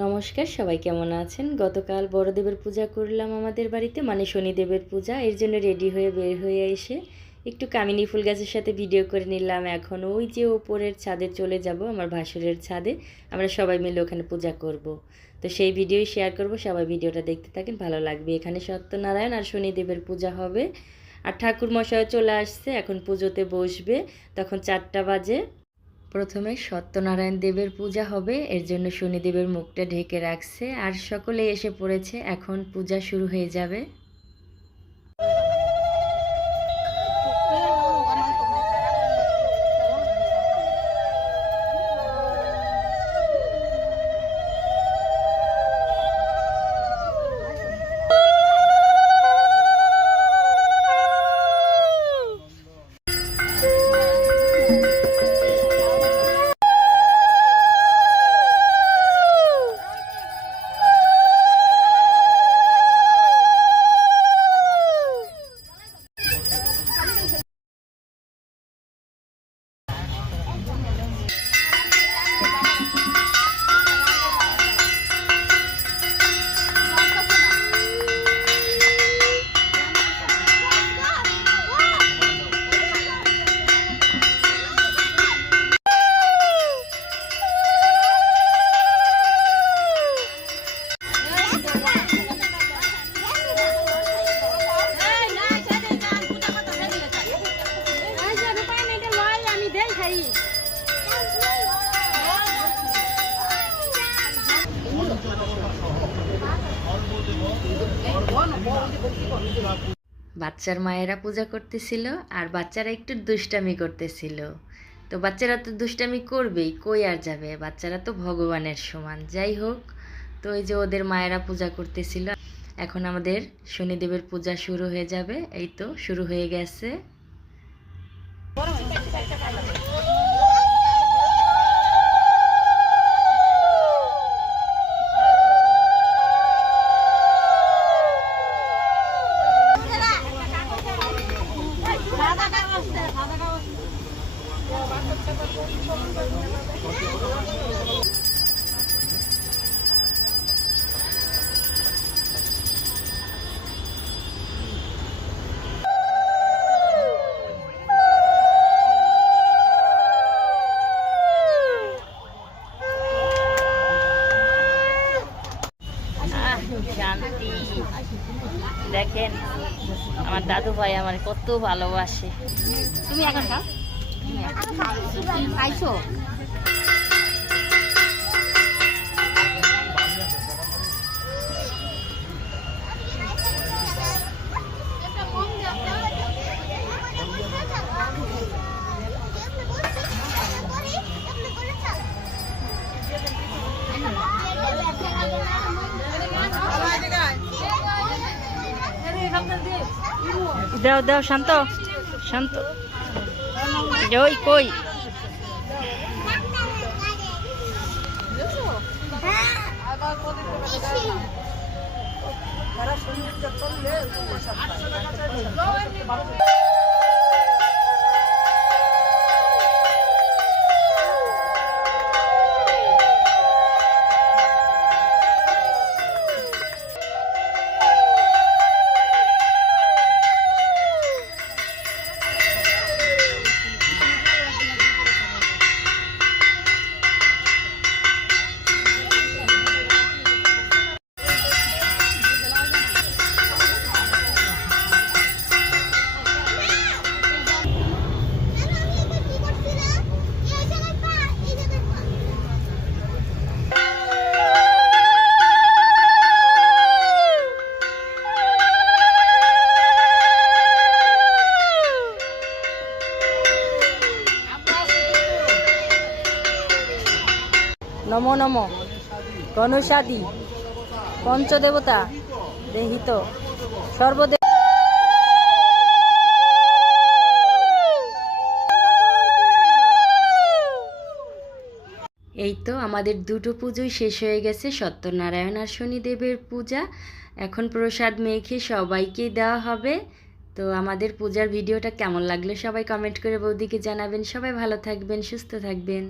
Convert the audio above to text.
নমস্কার, সবাই কেমন আছেন? গতকাল বড়দেবের পূজা করলাম আমাদের বাড়িতে, মানে শনিদেবের পূজা। এর জন্য রেডি হয়ে বের হয়ে এসে একটু কামিনী ফুল গাছের সাথে ভিডিও করে নিলাম। এখন ওই যে ওপরের ছাদে চলে যাব, আমার ভাসুরের ছাদে। আমরা সবাই মিলে ওখানে পূজা করব। তো সেই ভিডিওই শেয়ার করব, সবাই ভিডিওটা দেখতে থাকেন, ভালো লাগবে। এখানে সত্যনারায়ণ আর শনিদেবের পূজা হবে। আর ঠাকুর মশাইও চলে আসছে, এখন পুজোতে বসবে। তখন 4টা বাজে। প্রথমে সত্যনারায়ণ দেবের পূজা হবে, এর জন্য শনিদেবের মুখটা ঢেকে রাখছে। আর সকলে এসে পড়েছে, এখন পূজা শুরু হয়ে যাবে। বাচ্চার মায়েরা পূজা করতেছিল, আর বাচ্চারা একটু দুষ্টামি করতেছিল। তো বাচ্চারা তো দুষ্টামি করবেই, কই আর যাবে, বাচ্চারা তো ভগবানের সমান। যাই হোক, তো এই যে ওদের মায়েরা পূজা করতেছিল। এখন আমাদের শনিদেবের পূজা শুরু হয়ে যাবে। এই তো শুরু হয়ে গেছে। শান্তি। দেখেন আমার দাদু ভাই আমার কত ভালোবাসে। তুমি এখন খাও, খাইছো? দাও দাও, শান্ত শান্ত। ওই কই নমো নমো গণেশাদি পঞ্চদেবতা দেহিত সর্বদেব। এই তো আমাদের দুটো পুজোই শেষ হয়ে গেছে, সত্যনারায়ণ আর শনিদেবের পূজা। এখন প্রসাদ মেখে সবাইকেই দেওয়া হবে। তো আমাদের পূজার ভিডিওটা কেমন লাগলো সবাই কমেন্ট করে বৌদিকে জানাবেন। সবাই ভালো থাকবেন, সুস্থ থাকবেন।